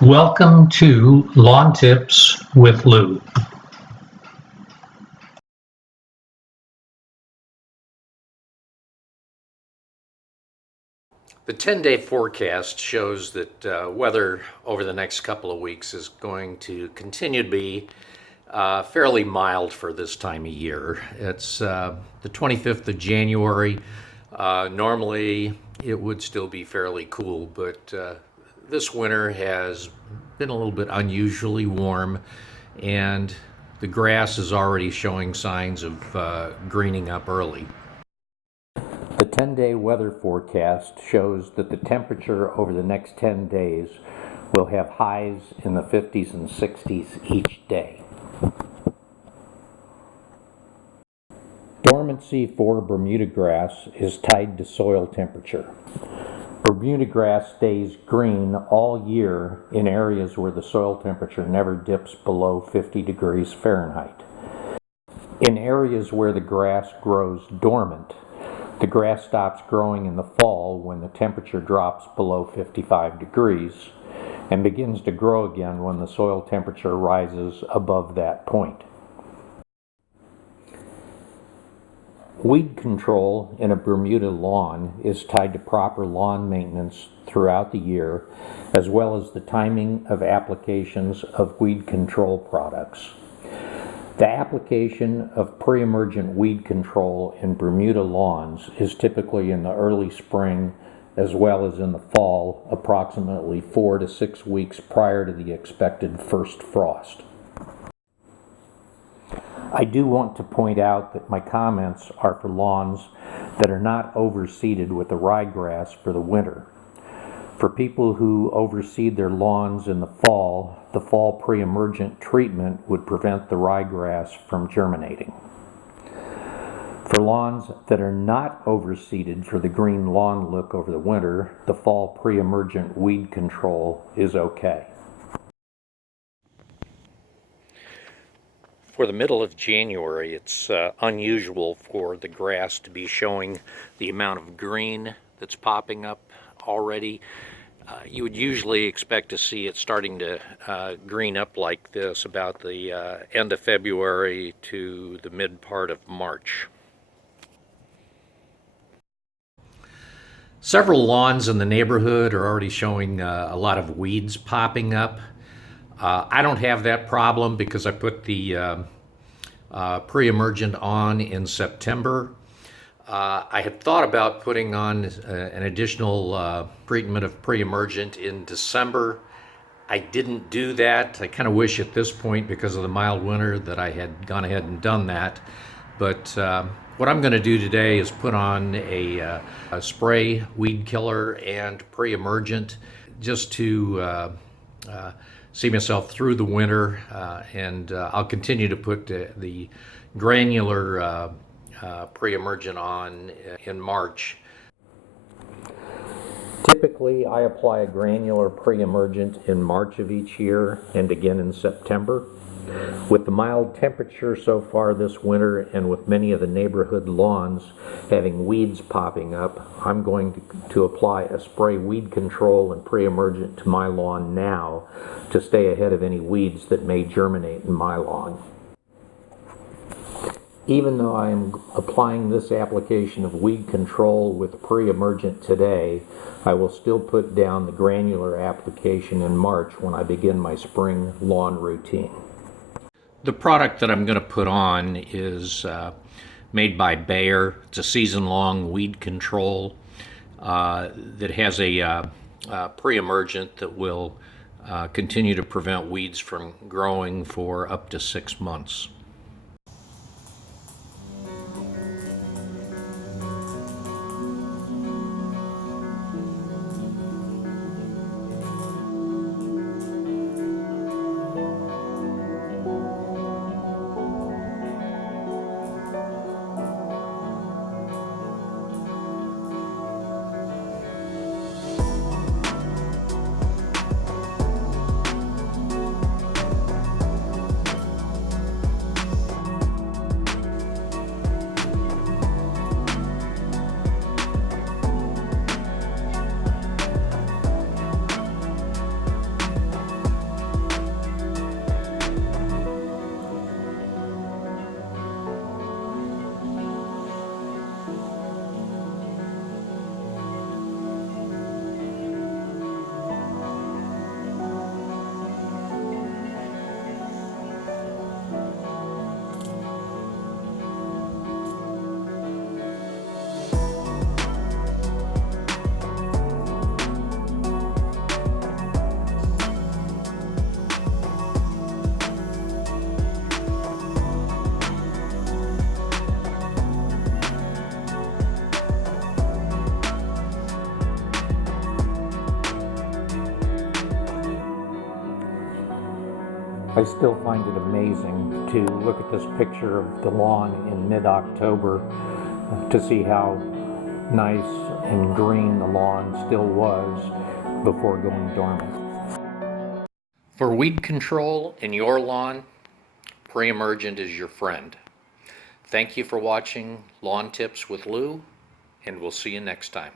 Welcome to Lawn Tips with Lou. The 10-day forecast shows that weather over the next couple of weeks is going to continue to be fairly mild for this time of year. It's the 25th of January. Normally it would still be fairly cool, but this winter has been a little bit unusually warm, and the grass is already showing signs of greening up early. The 10-day weather forecast shows that the temperature over the next 10 days will have highs in the 50s and 60s each day. Dormancy for Bermuda grass is tied to soil temperature. Bermuda grass stays green all year in areas where the soil temperature never dips below 50 degrees Fahrenheit. In areas where the grass grows dormant, the grass stops growing in the fall when the temperature drops below 55 degrees and begins to grow again when the soil temperature rises above that point. Weed control in a Bermuda lawn is tied to proper lawn maintenance throughout the year, as well as the timing of applications of weed control products. The application of pre-emergent weed control in Bermuda lawns is typically in the early spring as well as in the fall, approximately 4 to 6 weeks prior to the expected first frost. I do want to point out that my comments are for lawns that are not overseeded with the ryegrass for the winter. For people who overseed their lawns in the fall pre-emergent treatment would prevent the ryegrass from germinating. For lawns that are not overseeded for the green lawn look over the winter, the fall pre-emergent weed control is okay. For the middle of January, it's unusual for the grass to be showing the amount of green that's popping up already. You would usually expect to see it starting to green up like this about the end of February to the mid part of March. Several lawns in the neighborhood are already showing a lot of weeds popping up. I don't have that problem because I put the pre-emergent on in September. I had thought about putting on an additional treatment of pre-emergent in December. I didn't do that. I kind of wish at this point, because of the mild winter, that I had gone ahead and done that. But what I'm going to do today is put on a spray weed killer and pre-emergent just to see myself through the winter, and I'll continue to put the granular pre-emergent on in March. Typically, I apply a granular pre-emergent in March of each year and again in September. With the mild temperature so far this winter and with many of the neighborhood lawns having weeds popping up, I'm going to apply a spray weed control and pre-emergent to my lawn now to stay ahead of any weeds that may germinate in my lawn. Even though I am applying this application of weed control with pre-emergent today, I will still put down the granular application in March when I begin my spring lawn routine. The product that I'm going to put on is made by Bayer. It's a season-long weed control that has a pre-emergent that will continue to prevent weeds from growing for up to 6 months. I still find it amazing to look at this picture of the lawn in mid-October to see how nice and green the lawn still was before going dormant. For weed control in your lawn, Pre-emergent is your friend. Thank you for watching Lawn Tips with Lou, and we'll see you next time.